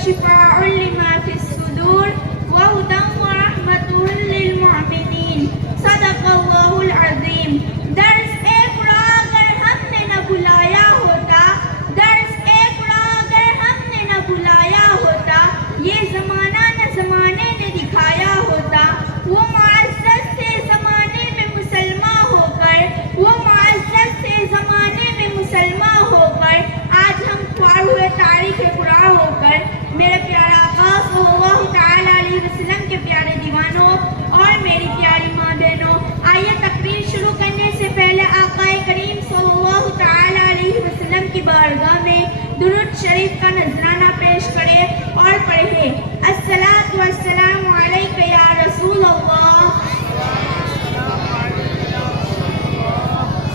وشفاء لما في الصدور وهدى ورحمة للمؤمنين صدق اللہ العظیم. درس قرآن اگر ہم نے نہ بلایا ہوتا، درس قرآن اگر ہم نے نہ بلایا ہوتا، یہ زمانہ نہ زمانے نے دکھایا ہوتا. وہ معزز تھے زمانے میں مسلمان ہو کر، وہ معزز تھے زمانے میں مسلمان ہو کر، آج ہم خوار ہوئے تاریخ قرآن ہو کر. میرے پیارا آقا صلی اللہ تعالیٰ علیہ وسلم کے پیارے دیوانوں اور میری پیاری ماں بہنوں، آئیے تقریر شروع کرنے سے پہلے آقا کریم صلی اللہ تعالیٰ علیہ وسلم کی بارگاہ میں درود شریف کا نذرانہ پیش کرے اور پڑھے. الصلاۃ والسلام علیک یا رسول اللہ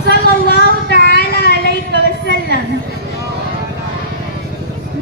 صلی اللہ تعالیٰ علیہ وسلم.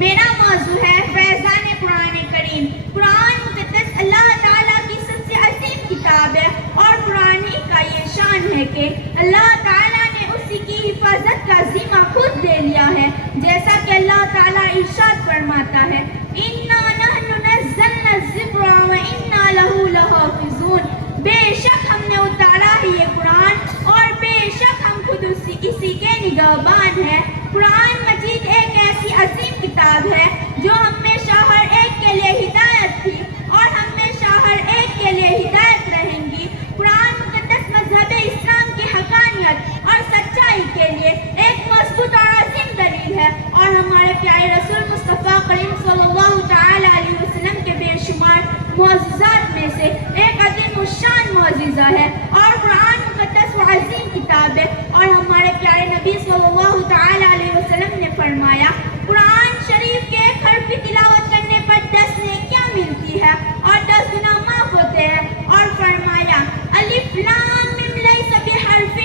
میرا موضوع ہے فیضان قرآن کریم. قرآن مقدس اللہ تعالیٰ کی سب سے عظیم کتاب ہے اور قرآن ہی کا یہ شان ہے کہ اللہ تعالیٰ نے اسی کی حفاظت کا ذمہ خود لے لیا ہے، جیسا کہ اللہ تعالیٰ ارشاد فرماتا ہے اِنَّا نَحْنُ نَزَّلْنَا الذِّكْرَ وَإِنَّا لَهُ لَحَافِظُونَ. بے شک ہم نے اتارا ہے یہ قرآن اور بے شک ہم خود اسی کے نگہبان ہیں. قرآن مجید ایک ایسی عظیم کتاب ہے جو ہمیشہ ہر ایک کے لیے ہدایت تھی اور ہمیشہ ہر ایک کے لیے ہدایت رہیں گی. قرآن مقدس مذہب اسلام کی حقانیت اور سچائی کے لیے ایک مضبوط اور عظیم دلیل ہے اور ہمارے پیارے رسول مصطفیٰ کریم صلی اللہ تعالیٰ علیہ وسلم کے بے شمار معجزات میں سے ایک عظیم الشان معجزہ ہے. اور قرآن مقدس وہ عظیم کتاب ہے اور ہمارے پیارے نبی صلی اللہ تعالیٰ علیہ وسلم نے فرمایا قرآن شریف کے ایک حرف کی تلاوت کرنے پر 10 نیکیاں ملتی ہے اور 10 گناہ معاف ہوتے ہیں. اور فرمایا الف لام میم لیس بحرف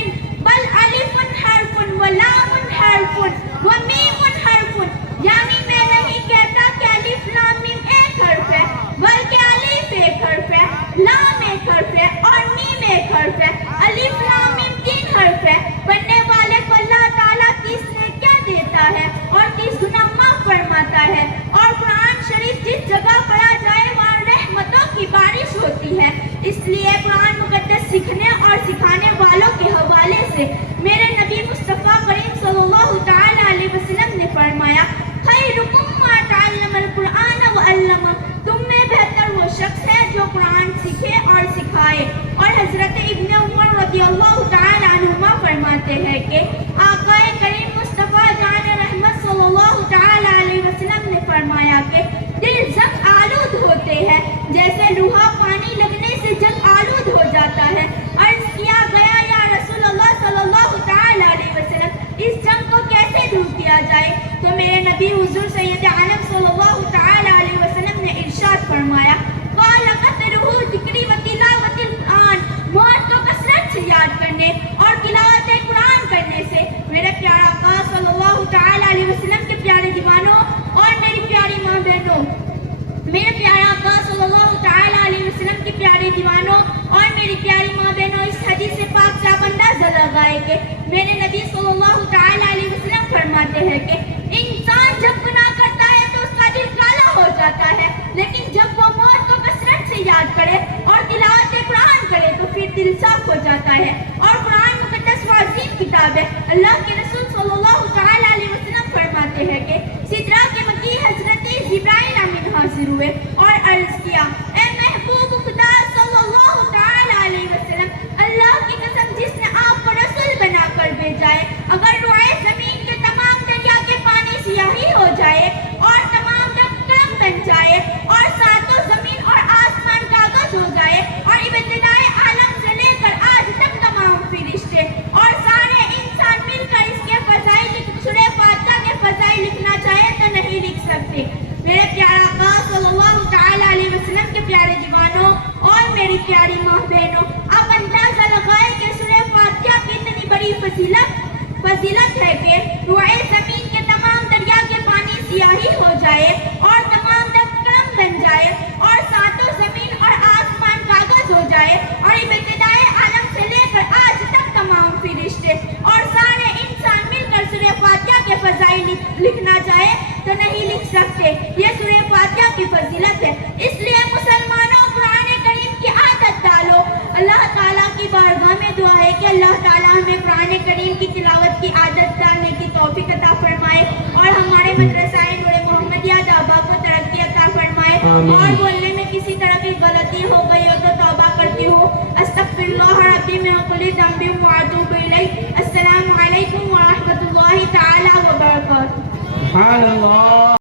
بل الف حرف ولام حرف ومیم حرف. یعنی میں نہیں کہتا کہ الف لام میم ایک حرف ہے، بلکہ الف ایک حرف ہے، لام ایک حرف ہے اور میم ایک حرف ہے. الف لام میم 3 حرف ہے. پڑھنے والے کو اللہ تعالیٰ 30 نیکیاں دیتا ہے اور 30 گناہ معاف فرماتا ہے. اور قرآن شریف جس جگہ پڑھا جائے وہاں رحمتوں کی بارش ہوتی ہے. اس لیے قرآن مقدس سیکھنے اور سکھانے والوں کے حوالے سے میرے نبی مصطفیٰ کریم صلی اللہ تعالیٰ علیہ وسلم نے فرمایا خیرکم من تعلم القرآن وعلمہ. تم میں بہتر وہ شخص ہے جو قرآن سیکھے اور سکھائے. اور حضرت ابن عمر رضی اللہ تعالیٰ عنہما فرماتے ہیں کہ آقا کریم مصطفیٰ جان رحمت صلی اللہ تعالیٰ علیہ وسلم نے فرمایا کہ دل زنگ آلود ہوتے ہیں جیسے لوہا پانی لگنے سے جنگ آلود ہو جاتا ہے. عرض کیا گیا یا رسول اللہ صلی اللہ تعالیٰ علیہ وسلم اس جنگ کو کیسے دور کیا جائے؟ تو میرے نبی حضور سید عالم صلی اللہ تعالیٰ علیہ وسلم نے ارشاد فرمایا قال قتلہ ذکری و تلاوت القرآن. موت کو کثرت سے یاد کرنے اور تلاوت قرآن کرنے سے. میرے پیارا آقا صلی اللہ تعالیٰ علیہ وسلم کے پیارے دیوانوں اور میری پیاری ماں بہنوں، میرے پیارے آقا صلی اللہ تعالیٰ علیہ وسلم کے پیارے دیوانوں اور میری پیاری ماں بہنوں، اس حدیث پاک سے آپ اندازہ لگائے کہ میرے نبی صلی اللہ تعالیٰ علیہ وسلم فرماتے ہیں کہ انسان جب گناہ کرتا ہے تو اس کا دل کالا ہو جاتا ہے، لیکن جب وہ موت کو کثرت سے یاد کرے اور تلاوت قرآن کرے تو پھر دل صاف ہو جاتا ہے. اور قرآن مقدس وہ عظیم کتاب ہے. اللہ کے رسول صلی اللہ تعالیٰ علیہ وسلم فرماتے ہیں کہ سدرہ کے مکی حضرت جبرائیل امین حاضر ہوئے اور عرض کیا اے محبوب خدا صلی اللہ تعالیٰ علیہ وسلم، اللہ کی قسم جس نے آپ کو رسول بنا کر بھیجا ہے، اگر روئے زمین کے تمام دریا کے پانی سیاہی ہو جائے اور تمام درخت قلم بن جائے اور ساتوں زمین اور آسمان کاغذ ہو جائے اور ابتدائے عالم سے لے کر آج تک تمام فرشتے اور سارے انسان مل کر اس کے فضائل سورہ فاتحہ کے فضائل لکھنا چاہے تو نہیں لکھ سکتے. میرے پیارا آقا صلی اللہ تعالیٰ علیہ وسلم کے پیارے دیوانوں اور میری پیاری ماں بہنوں، آپ اندازہ لگائے کہ سورہ فاتحہ کی اتنی بڑی فضیلت ہے کہ روئے زمین کے تمام دریا کے پانی سیاہی ہو جائے اور تمام درخت قلم بن جائے اور ساتوں زمین اور آسمان کاغذ ہو جائے اور ابتدائے عالم سے لے کر آج تک تمام فرشتے اور سارے انسان مل کر سورہ فاتحہ کے فضائل لکھنا چاہے تو نہیں لکھ سکتے. یہ سورہ فاتحہ کی فضیلت ہے. اس لیے مسلمانوں قرآن کریم کی عادت ڈالو. اللہ تعالیٰ کی بارگاہ میں دعا ہے کہ اللہ تعالیٰ ہمیں قرآن کریم کی تلاوت کی عادت ڈالنے کی توفیق عطا فرمائے اور ہمارے مدرسہ نور محمدیہ دابا کو ترقی عطا فرمائے. اور بولنے میں کسی طرح کی غلطی ہو گئی ہو تو توبہ کرتی ہوں. استغفر اللہ ربی من کل ذنب واتوب الیہ. السلام علیکم ورحمۃ اللہ تعالی وبرکاتہ. سبحان اللہ.